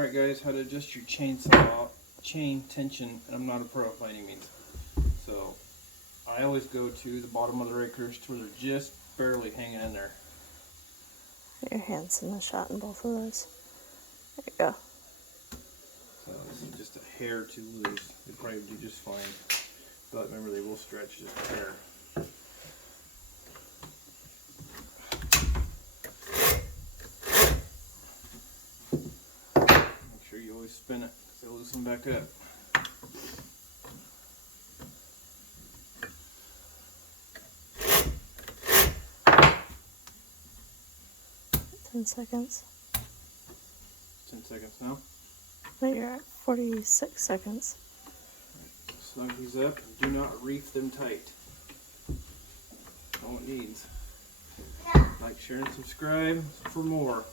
Alright guys, how to adjust your chainsaw chain tension, and I'm not a pro by any means. So I always go to the bottom of the rakers to where they're just barely hanging in there. Your hand's in the shot in both of those. There you go. So this is just a hair too loose. They probably do just fine. But remember, they will stretch just a hair. Make sure you always spin it because they'll loosen back up. Ten seconds. 10 seconds now. No, you're at 46 seconds. Snug these up and do not reef them tight. All it needs. Like, share, and subscribe for more.